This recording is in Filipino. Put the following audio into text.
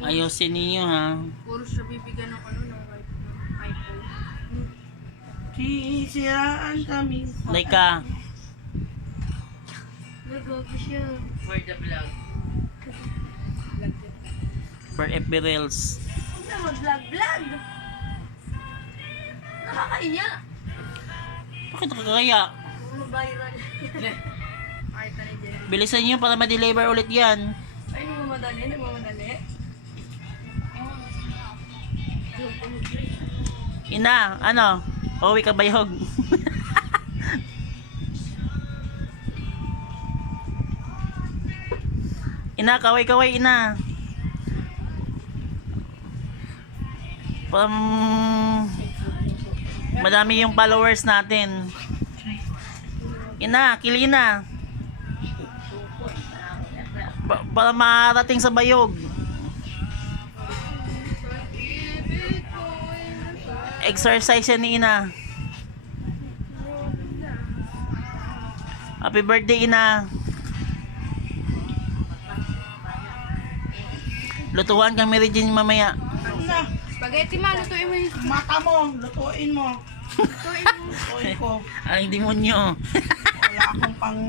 Ayusin ninyo ha. Puro siya bibigyan ng ano, ng iPhone. Sisiraan kami. Laika, Nagago siya. For the vlog. for FB Reels. Huwag na mag-vlog. Nakakaiya. Bakit nakakaya? Viral. Ay, tani Jerry. Bilisan nyo para ma-deliver ulit yan. Ay, nagmamadali. Ina, ano? Uwi ka bayog. Ina, kaway-kaway, ina. Madami yung followers natin. Ina, kilina. Para marating sa bayog. Exercise yan ni ina. Happy birthday, ina. Lutuan kang Mary Jane mamaya. Na, Spaghetti ma, lutuin mo yung mata mo, lutuin mo. lutuin mo. Lutuin ko. Ay, demonyo. Wala akong pang